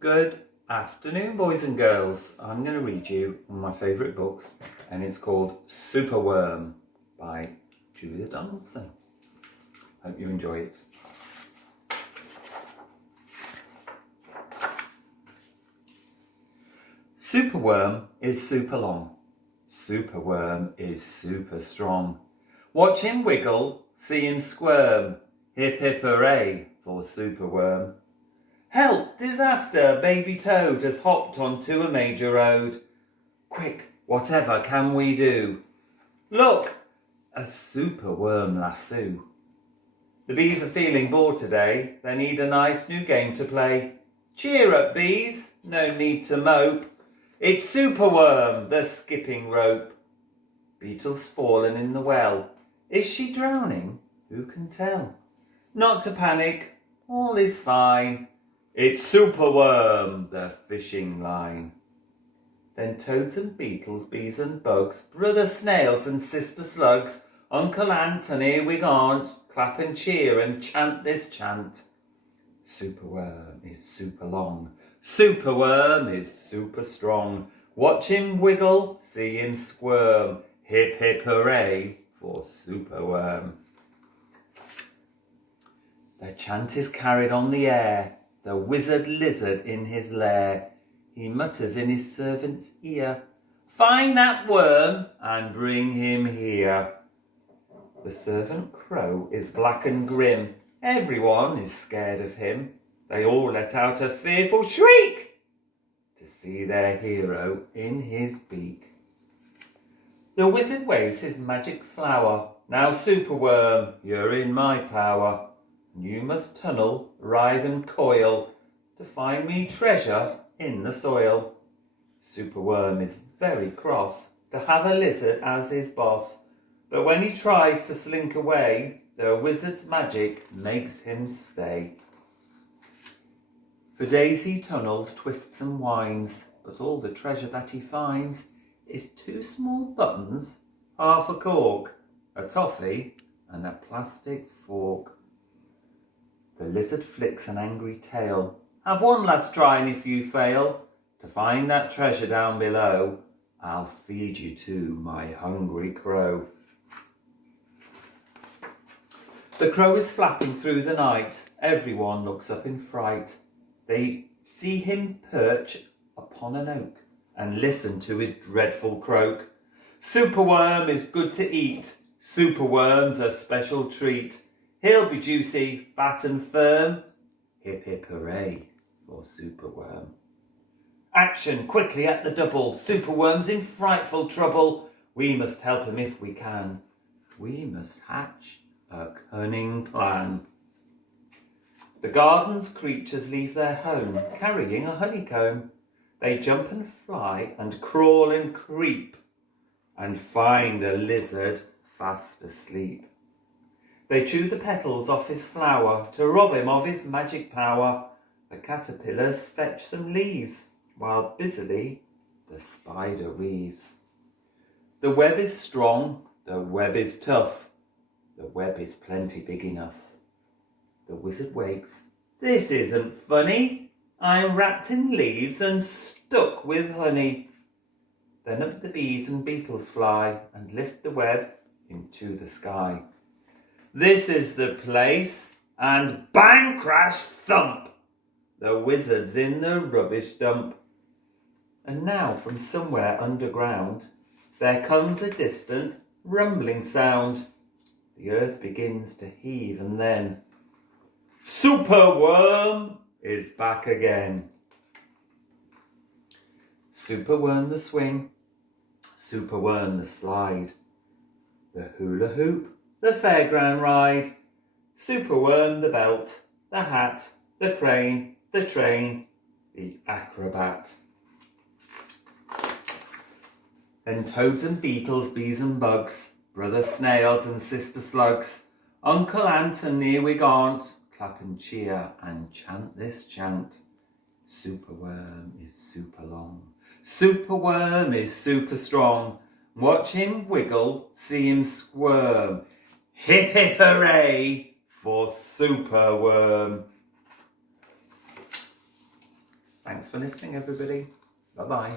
Good afternoon, boys and girls. I'm going to read you one of my favourite books, and it's called Superworm by Julia Donaldson. Hope you enjoy it. Superworm is super long. Superworm is super strong. Watch him wiggle, see him squirm. Hip hip hooray for Superworm. Help! Disaster! Baby Toad has hopped onto a major road. Quick, whatever can we do? Look! A superworm lasso. The bees are feeling bored today. They need a nice new game to play. Cheer up, bees! No need to mope. It's Superworm, the skipping rope. Beetle's fallen in the well. Is she drowning? Who can tell? Not to panic. All is fine. It's Superworm, the fishing line. Then toads and beetles, bees and bugs, brother snails and sister slugs, Uncle Ant and Earwig Aunt, clap and cheer and chant this chant. Superworm is super long. Superworm is super strong. Watch him wiggle, see him squirm. Hip hip hooray for Superworm. Their chant is carried on the air. The wizard lizard in his lair, he mutters in his servant's ear, find that worm and bring him here. The servant crow is black and grim. Everyone is scared of him. They all let out a fearful shriek to see their hero in his beak. The wizard waves his magic flower. Now, Superworm, you're in my power. You must tunnel, writhe and coil to find me treasure in the soil. Superworm is very cross to have a lizard as his boss, but when he tries to slink away, the wizard's magic makes him stay. For days he tunnels, twists and winds, but all the treasure that he finds is 2 small buttons, half a cork, a toffee and a plastic fork. The lizard flicks an angry tail. Have one last try, and if you fail to find that treasure down below, I'll feed you to my hungry crow. The crow is flapping through the night. Everyone looks up in fright. They see him perch upon an oak and listen to his dreadful croak. Superworm is good to eat. Superworm's a special treat. He'll be juicy, fat and firm. Hip hip hooray for Superworm. Action quickly at the double. Superworm's in frightful trouble. We must help him if we can. We must hatch a cunning plan. The garden's creatures leave their home, carrying a honeycomb. They jump and fly and crawl and creep and find a lizard fast asleep. They chew the petals off his flower to rob him of his magic power. The caterpillars fetch some leaves while busily the spider weaves. The web is strong, the web is tough, the web is plenty big enough. The wizard wakes. This isn't funny. I'm wrapped in leaves and stuck with honey. Then up the bees and beetles fly and lift the web into the sky. This is the place, and bang, crash, thump, the wizard's in the rubbish dump. And now from somewhere underground, there comes a distant rumbling sound. The earth begins to heave, and then Superworm is back again. Superworm the swing, Superworm the slide, the hula hoop, the fairground ride, Superworm the belt, the hat, the crane, the train, the acrobat. Then toads and beetles, bees and bugs, brother snails and sister slugs, Uncle Ant and Earwig Aunt, clap and cheer and chant this chant. Superworm is super long. Superworm is super strong. Watch him wiggle, see him squirm. Hip hip hooray for Superworm. Thanks for listening, everybody. Bye-bye.